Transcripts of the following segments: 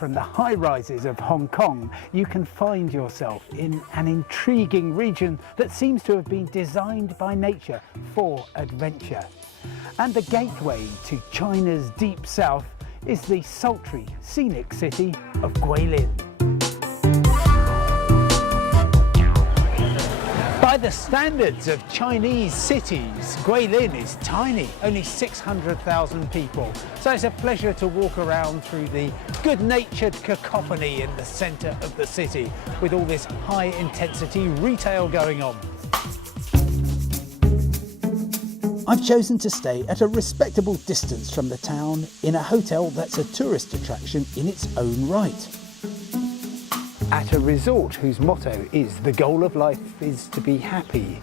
from the high rises of Hong Kong, you can find yourself in an intriguing region that seems to have been designed by nature for adventure. And the gateway to China's deep south is the sultry, scenic city of Guilin. By the standards of Chinese cities, Guilin is tiny, only 600,000 people. So it's a pleasure to walk around through the good-natured cacophony in the centre of the city, with all this high-intensity retail going on. I've chosen to stay at a respectable distance from the town in a hotel that's a tourist attraction in its own right. At a resort whose motto is the goal of life is to be happy.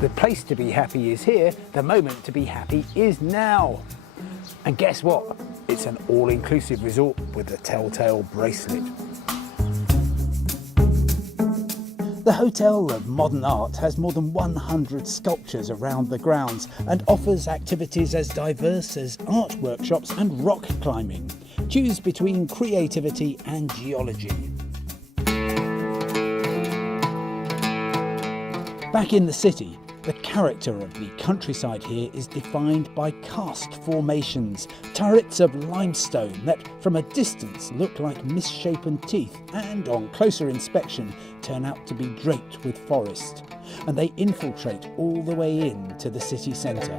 The place to be happy is here, the moment to be happy is now. And guess what? It's an all-inclusive resort with a telltale bracelet. The Hotel of Modern Art has more than 100 sculptures around the grounds and offers activities as diverse as art workshops and rock climbing. Choose between creativity and geology. Back in the city, the character of the countryside here is defined by karst formations, turrets of limestone that from a distance look like misshapen teeth and on closer inspection turn out to be draped with forest. And they infiltrate all the way into the city centre.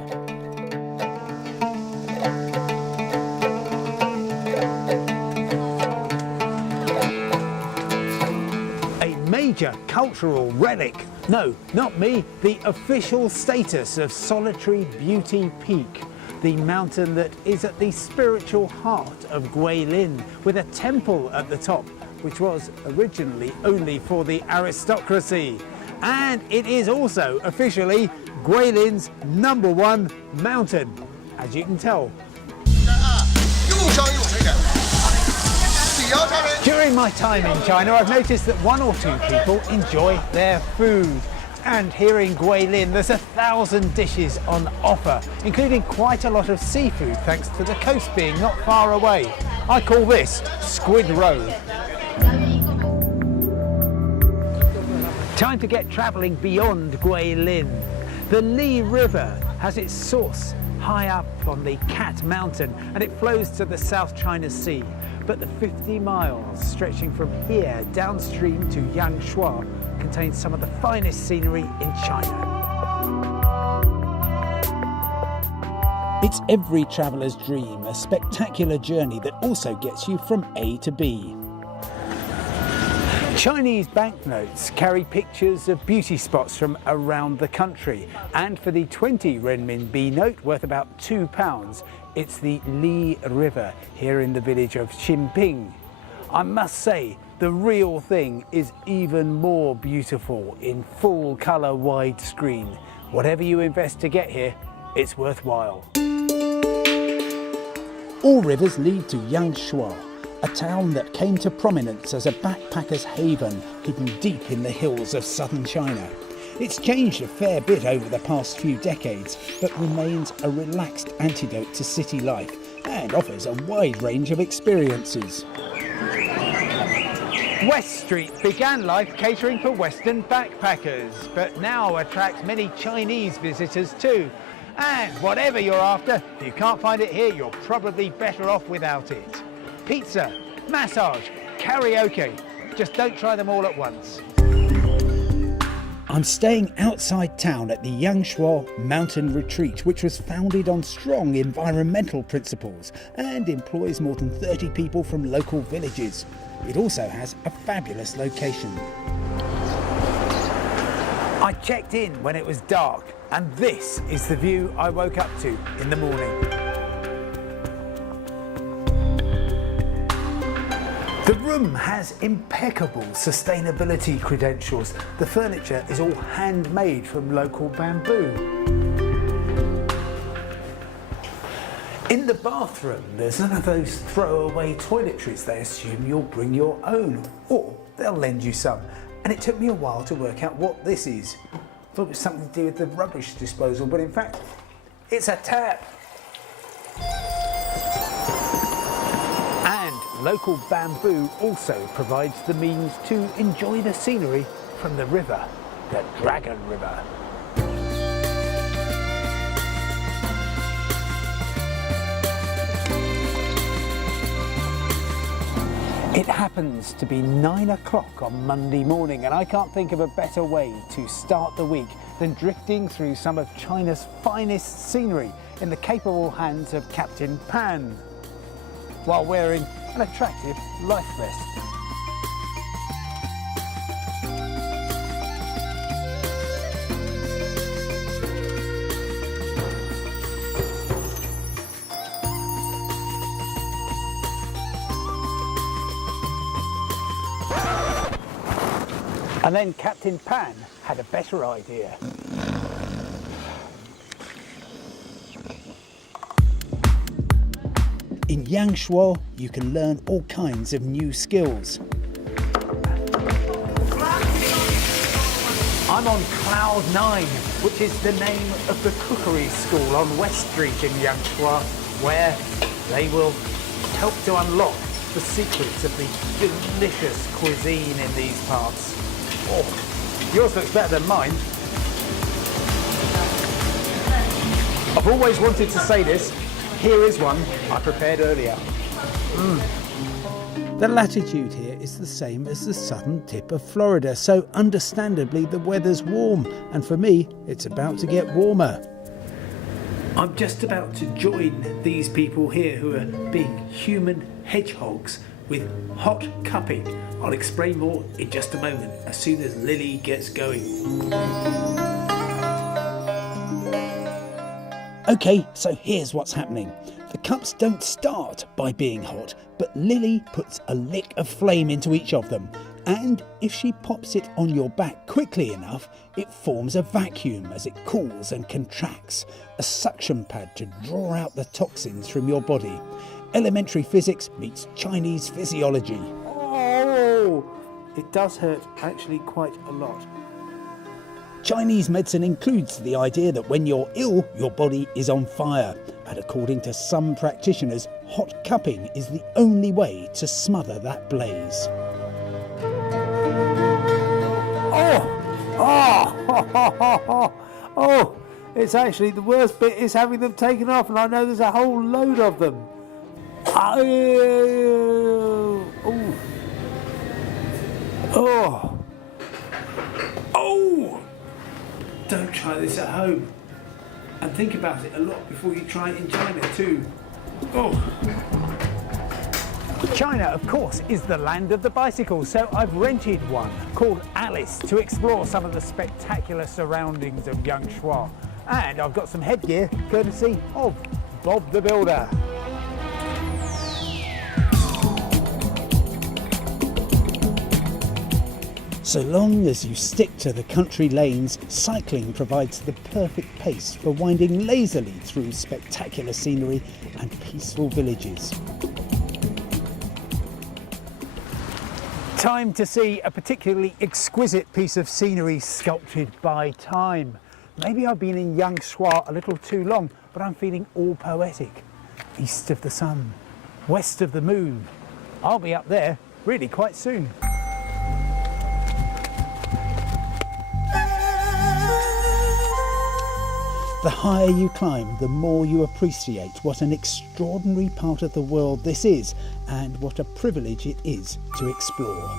Major cultural relic. No, not me, the official status of Solitary Beauty Peak, the mountain that is at the spiritual heart of Guilin, with a temple at the top, which was originally only for the aristocracy. And it is also officially Guilin's #1 mountain, as you can tell. During my time in China, I've noticed that 1 or 2 people enjoy their food. And here in Guilin, there's 1,000 dishes on offer, including quite a lot of seafood, thanks to the coast being not far away. I call this Squid Road. Time to get travelling beyond Guilin. The Li River has its source high up on the Cat Mountain, and it flows to the South China Sea. But the 50 miles stretching from here downstream to Yangshuo contains some of the finest scenery in China. It's every traveller's dream, a spectacular journey that also gets you from A to B. Chinese banknotes carry pictures of beauty spots from around the country, and for the 20 renminbi note worth about £2, it's the Li River here in the village of Xinping. I must say, the real thing is even more beautiful in full colour widescreen. Whatever you invest to get here, it's worthwhile. All rivers lead to Yangshuo, a town that came to prominence as a backpacker's haven hidden deep in the hills of southern China. It's changed a fair bit over the past few decades, but remains a relaxed antidote to city life and offers a wide range of experiences. West Street began life catering for Western backpackers, but now attracts many Chinese visitors too. And whatever you're after, if you can't find it here, you're probably better off without it. Pizza, massage, karaoke. Just don't try them all at once. I'm staying outside town at the Yangshuo Mountain Retreat, which was founded on strong environmental principles and employs more than 30 people from local villages. It also has a fabulous location. I checked in when it was dark, and this is the view I woke up to in the morning. The room has impeccable sustainability credentials. The furniture is all handmade from local bamboo. In the bathroom, there's none of those throwaway toiletries. They assume you'll bring your own, or they'll lend you some. And it took me a while to work out what this is. I thought it was something to do with the rubbish disposal, but in fact, it's a tap. And local bamboo also provides the means to enjoy the scenery from the river, the Dragon River. It happens to be 9 o'clock on Monday morning, and I can't think of a better way to start the week than drifting through some of China's finest scenery in the capable hands of Captain Pan, while wearing an attractive life vest. And then Captain Pan had a better idea. In Yangshuo, you can learn all kinds of new skills. I'm on Cloud 9, which is the name of the cookery school on West Street in Yangshuo, where they will help to unlock the secrets of the delicious cuisine in these parts. Oh, yours looks better than mine. I've always wanted to say this. Here is one I prepared earlier. The latitude here is the same as the southern tip of Florida, so understandably the weather's warm, and for me it's about to get warmer. I'm just about to join these people here who are big human hedgehogs with hot cupping. I'll explain more in just a moment, as soon as Lily gets going. Okay, so here's what's happening. The cups don't start by being hot, but Lily puts a lick of flame into each of them. And if she pops it on your back quickly enough, it forms a vacuum as it cools and contracts, a suction pad to draw out the toxins from your body. Elementary physics meets Chinese physiology. Oh, it does hurt actually quite a lot. Chinese medicine includes the idea that when you're ill, your body is on fire. And according to some practitioners, hot cupping is the only way to smother that blaze. Oh, it's actually the worst bit is having them taken off, and I know there's a whole load of them. Don't try this at home. And think about it a lot before you try it in China too. China, of course, is the land of the bicycle, so I've rented one called Alice to explore some of the spectacular surroundings of Yangshuo. And I've got some headgear courtesy of Bob the Builder. So long as you stick to the country lanes, cycling provides the perfect pace for winding lazily through spectacular scenery and peaceful villages. Time to see a particularly exquisite piece of scenery sculpted by time. Maybe I've been in Yangshuo a little too long, but I'm feeling all poetic. East of the sun, west of the moon. I'll be up there really quite soon. The higher you climb, the more you appreciate what an extraordinary part of the world this is, and what a privilege it is to explore.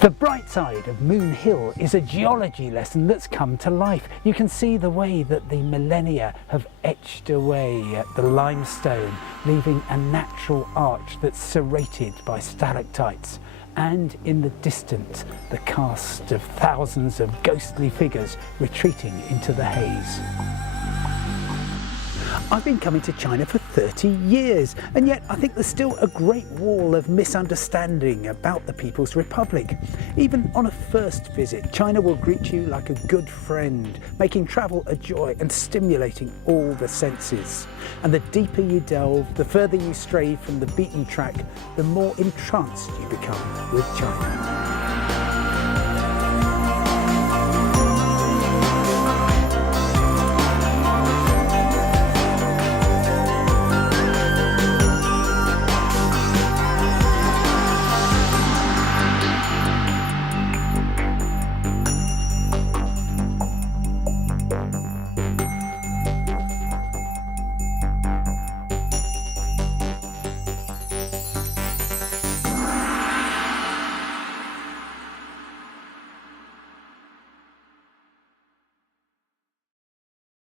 The bright side of Moon Hill is a geology lesson that's come to life. You can see the way that the millennia have etched away at the limestone, leaving a natural arch that's serrated by stalactites. And in the distance, the cast of thousands of ghostly figures retreating into the haze. I've been coming to China for 30 years, and yet I think there's still a great wall of misunderstanding about the People's Republic. Even on a first visit, China will greet you like a good friend, making travel a joy and stimulating all the senses. And the deeper you delve, the further you stray from the beaten track, the more entranced you become with China.